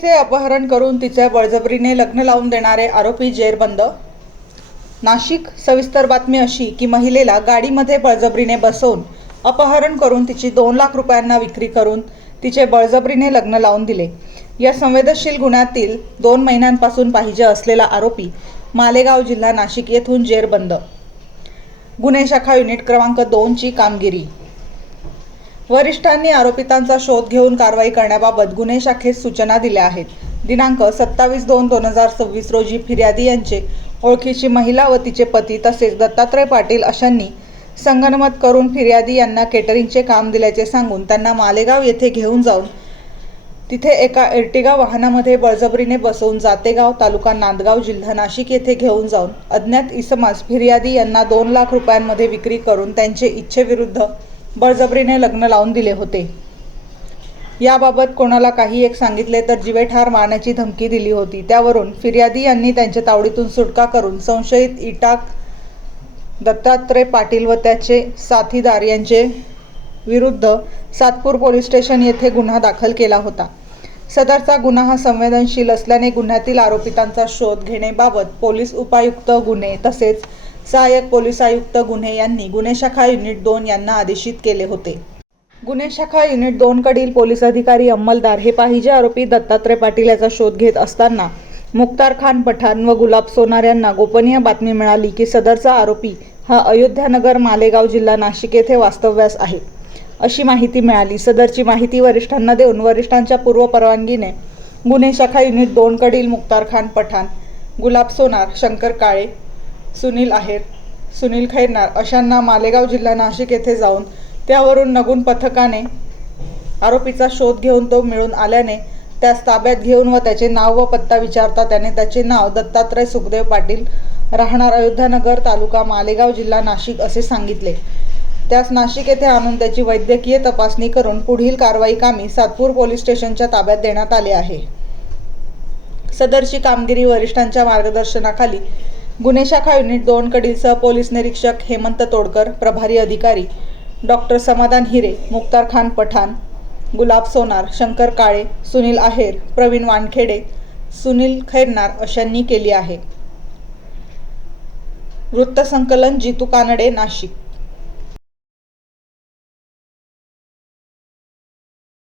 मुलीचे अपहरण करून तिच्या बळजबरीने लग्न लावून देणारे आरोपी जेरबंद। नाशिक। सविस्तर बातमी अशी की महिलेला गाडीमध्ये बळजबरीने बसवून अपहरण करून तिची 2 लाख रुपयांना विक्री करून तिचे बळजबरीने लग्न लावून दिले। या संवेदनशील गुन्ह्यातील 2 महिन्यांपासून पाहिजे असलेला आरोपी मालेगाव जिल्हा नाशिक येथून जेरबंद। गुन्हे शाखा युनिट क्रमांक 2 ची कामगिरी। वरिष्ठांनी आरोपितांचा शोध घेऊन कारवाई करण्याबाबत गुन्हे शाखेस सूचना दिल्या आहेत। दिनांक 27/2/2026 रोजी फिर्यादी यांचे ओळखीची महिला व तिचे पती तसेच दत्तात्रय पाटील अशांनी संगनमत करून फिर्यादी यांना केटरिंगचे काम दिल्याचे सांगून त्यांना मालेगाव येथे घेऊन जाऊन तिथे एका एर्टिगा वाहनामध्ये बळजबरीने बसवून जातेगाव, तालुका नांदगाव, जिल्हा नाशिक येथे घेऊन जाऊन अज्ञात इसमास फिर्यादी यांना 2 लाख रुपयांमध्ये विक्री करून त्यांचे इच्छेविरुद्ध बळजबरीने लग्न लावून दिले होते। याबाबत कोणाला काही एक सांगितले तर जीवेठार मारण्याची धमकी दिली होती। त्यावरून फिर्यादी यांनी त्यांच्या तावडीतून सुटका करून संशयित इटाक दत्तात्रय पाटील व त्याचे साथीदार यांचे विरुद्ध सातपूर पोलीस स्टेशन येथे गुन्हा दाखल केला होता। सदरचा गुन्हा हा संवेदनशील असल्याने गुन्ह्यातील आरोपितांचा शोध घेण्याबाबत पोलीस उपायुक्त गुन्हे तसेच सहाय्यक पोलीस आयुक्त गुन्हे यांनी गुन्हे शाखा युनिट 2 यांना आदेशित केले होते। गुन्हे शाखा युनिट 2 कडील पोलीस अधिकारी अंमलदार हे पाहिजे आरोपी दत्तात्रय पाटील याचा शोध घेत असताना मुख्तार खान पठाण व गुलाब सोनार यांना गोपनीय बातमी मिळाली की सदरचा आरोपी हा अयोध्यानगर, मालेगाव, जिल्हा नाशिक येथे वास्तव्यास आहे अशी माहिती मिळाली। सदरची माहिती वरिष्ठांना देऊन वरिष्ठांच्या पूर्व परवानगीने गुन्हे शाखा युनिट 2 कडील मुख्तार खान पठाण, गुलाब सोनार, शंकर काळे, सुनील आहेर, सुनील खैरनार अशांना मालेगाव, जिल्हा नाशिक येथे जाऊन त्यावरून नगुन पथकाने आरोपीचा शोध घेऊन तो मिळून आल्याने त्यास ताब्यात घेऊन व त्याचे नाव व पत्ता विचारता त्याने त्याचे नाव दत्तात्रय सुखदेव पाटील, राहणार अयोध्यानगर, तालुका मालेगाव, जिल्हा नाशिक असे सांगितले। त्यास नाशिक येथे आणून त्याची वैद्यकीय तपासणी करून पुढील कारवाई कामी सातपूर पोलीस स्टेशनच्या ताब्यात देण्यात आले आहे। सदरची कामगिरी वरिष्ठांच्या मार्गदर्शनाखाली गुन्हे शाखा युनिट 2 कडील सहपोलीस निरीक्षक हेमंत तोडकर, प्रभारी अधिकारी डॉक्टर समाधान हिरे, मुख्तार खान पठाण, गुलाब सोनार, शंकर काळे, सुनील आहेर, प्रवीण वानखेडे, सुनील खैरनार अशांनी केली आहे। वृत्तसंकलन जितू कानडे, नाशिक।